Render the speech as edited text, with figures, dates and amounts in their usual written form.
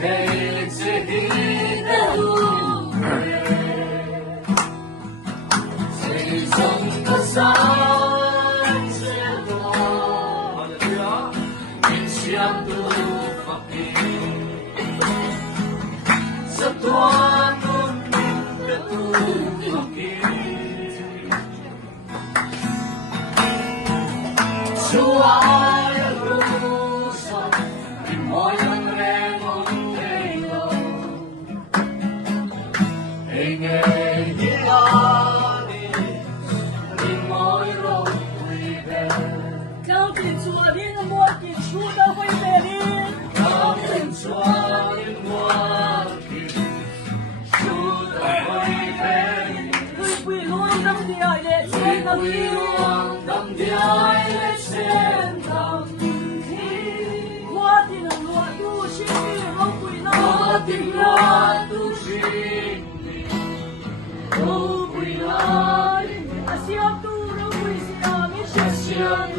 黑子的路，最终的三千多，勉强都放弃，这段路的都放弃。出爱的路上，你莫让人梦累了。嘿嘿，你啊你莫让回来。当天昨天的莫给出的回来的，当天昨天我给出的回来，会不会乱当的爱的天堂会忘当的爱的天堂。我的能落入心里，我会我拿的我都心里，都归来。下度了回下，你下下路。